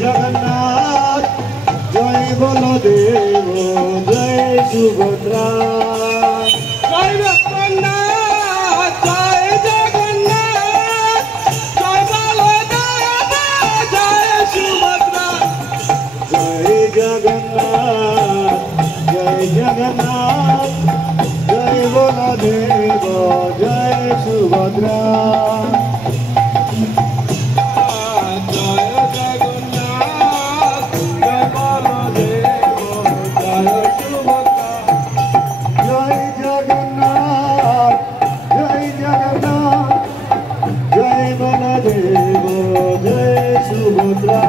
জগন্নাথ জয় বলদেব জয় সুভদ্রা জয় জগন্নাথ জয় জগন্নাথ জয় বলদেব জয় সুভদ্রা জয় জগন্নাথ জয় জগন্নাথ জয় বলদেব জয় সুভদ্রা जय जगन्नाथ जय जगन्नाथ जय बलदेव जय सुभद्रा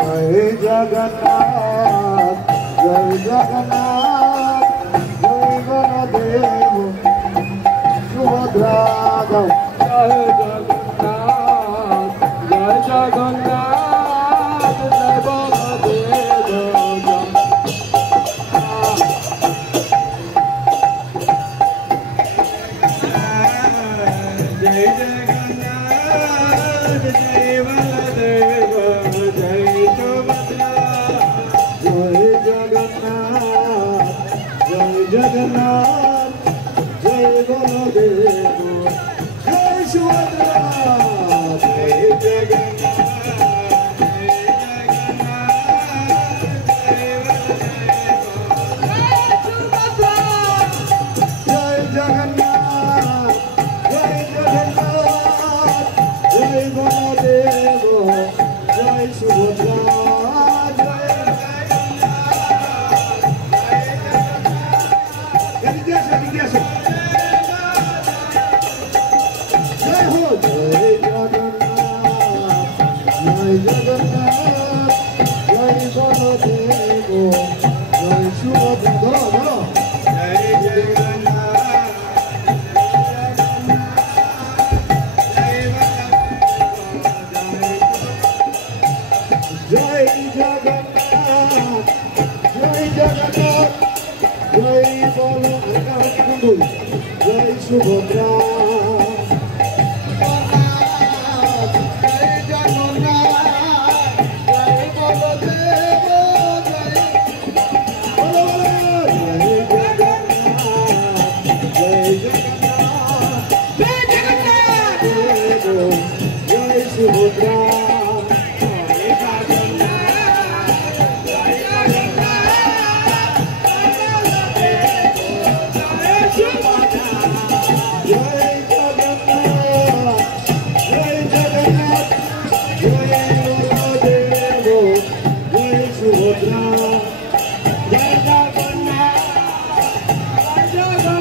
जय जगन्नाथ जय जगन्नाथ जय बलदेव सुभद्रा जगन्नाथ जय बलदेव जय सुभद्रा जय जगन्नाथ जय जगन्नाथ जय जगन्नाथ जय बलदेव जय सुभद्रा जय जगन्नाथ जय बलदेव जय सुभद्रा जय जगन्नाथ जय जगन्नाथ जय जगन्नाथ जय बलदेव जय सुभद्रा जय जगन्नाथ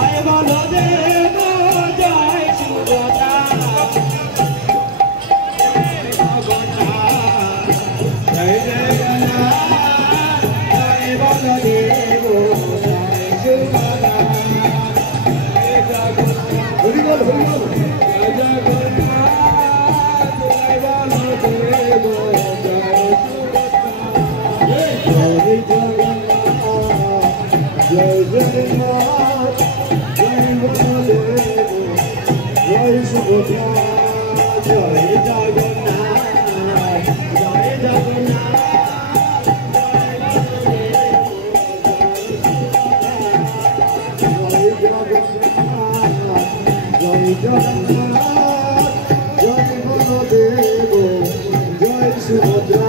जय बलदेव जय सुभद्रा जय जगन्नाथ जय जगन्नाथ जय जगन्नाथ जय जगन्नाथ जय बलदेव जय सुभद्रा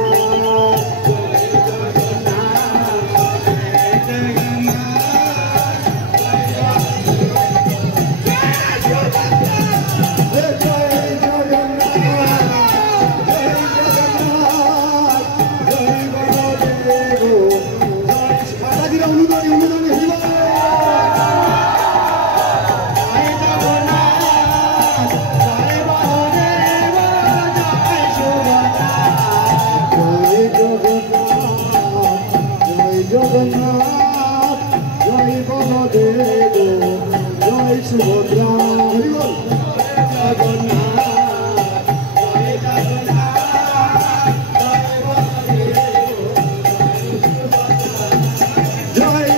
জয় সুভদ্রা হরি বল জয়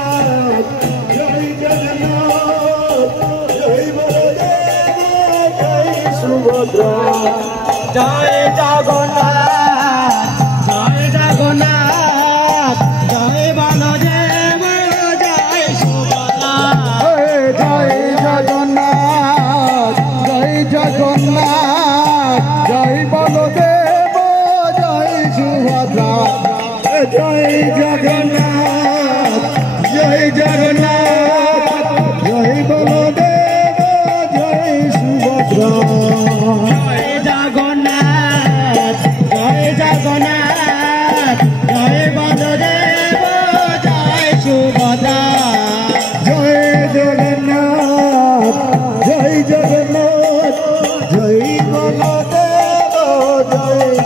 জগন্নাথ জয় জগন্নাথ জয় বলদেব জয় সুভদ্রা জয় জগন্নাথ জয় জগন্নাথ জয় বলদেব জয় সুভদ্রা জয় জগন্নাথ জয় জগন্নাথ জয় বলদেব জয় সুভদ্রা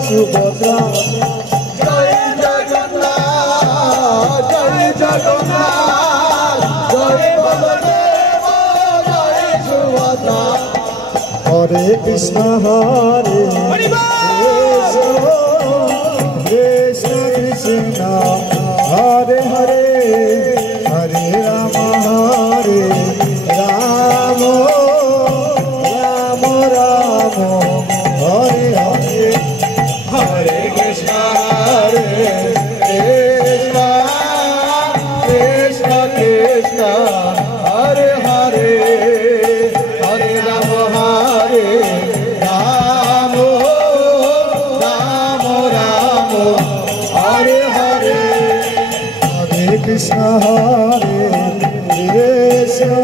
সুভদ্রা জয় জগন্নাথ জয় জগন্নাথ জয় বলদেব জয় সুভদ্রা হরে কৃষ্ণ হরে কৃষ্ণ কৃষ্ণ হরে হরে হরে রাম হরে Ram Ram Ram Hare Hare Hare Krishna, Krishna Krishna, Hare Hare, Hare Rama, Hare Rama, Rama Rama, Hare Hare, Hare Krishna, Krishna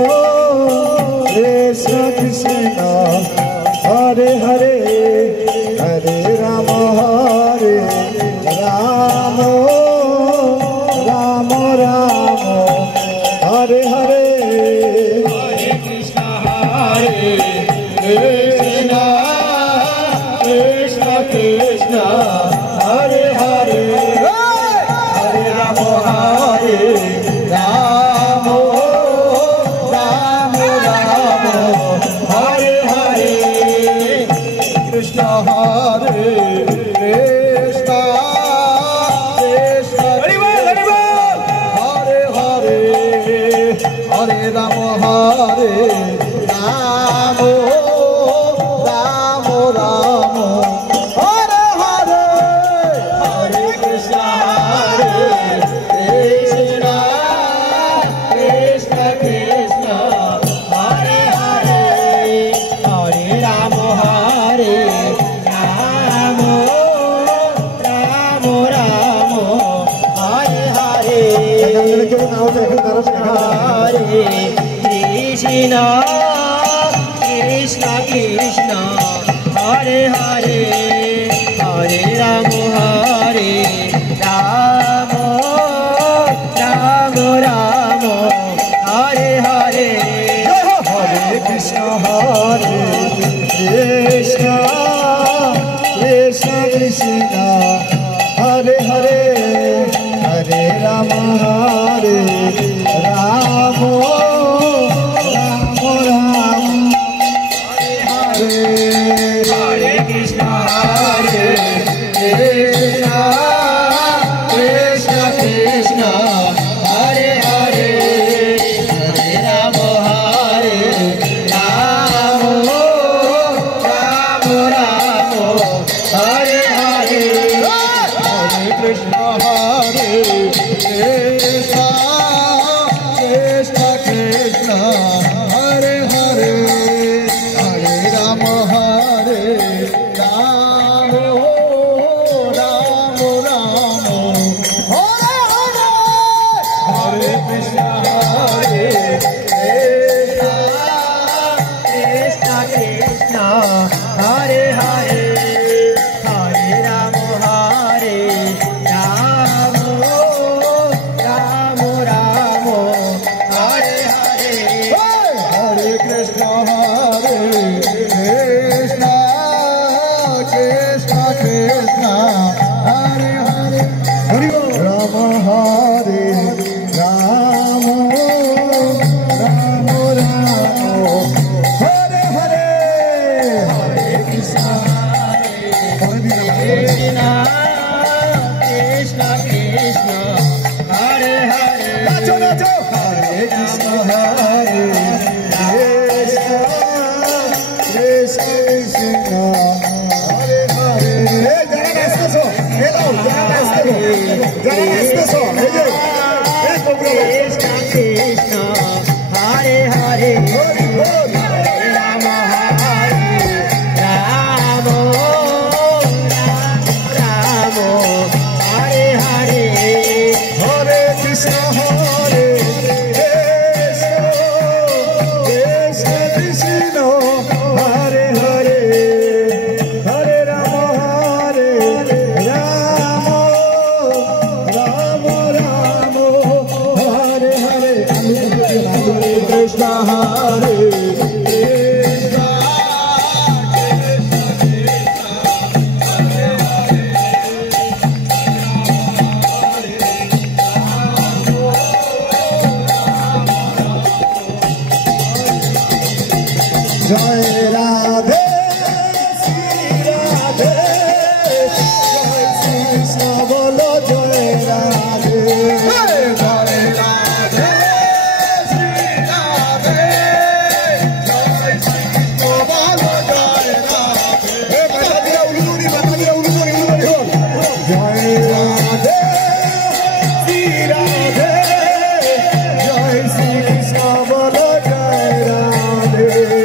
Krishna Krishna, Hare Hare. Hare Rama, Hare Rama, Rama Rama, Hare Hare. Hare Krishna, Krishna Krishna Krishna, Hare Hare, Hare Rama, Hare Rama, Rama Rama, Hare Hare. Krishna Hare Krishna Krishna Hare Hare Hare Rama Hare Rama Rama Rama Hare Hare Hare Krishna Hare Krishna Krishna Krishna Hare Hare Hare Rama Hare Krishna Krishna Krishna Hare Hare Hare Rama Hare Rama Rama Rama Hare Hare Hare Krishna Hare Krishna Krishna Krishna Hare Hare Hare Rama Hare Rama Hare Krishna Hare Krishna Krishna Krishna Hare Hare Hare Rama Hare Rama Rama Rama Hare Hare Hare Krishna Hare Krishna Krishna Krishna Hare Hare Hare Rama Hare Rama Rama Rama Hare Hare Hare Krishna Hare Krishna Krishna Krishna Hare Hare Hare Rama Hare Rama Rama Rama Hare Hare Hare Krishna Hare Krishna Krishna Krishna Hare Hare Hare Rama Hare Rama Rama Krishna Hare Krishna Jai Radhe Shri Radhe Jai Shri Krishna bolo Jai Radhe Jai Radhe Shri Radhe Jai Shri Krishna bolo Jai Radhe Mata diya uluri Jai Radhe Shri Radhe Jai Shri Krishna bolo Jai Radhe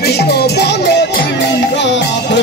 Krishna Bolo Jai Radhe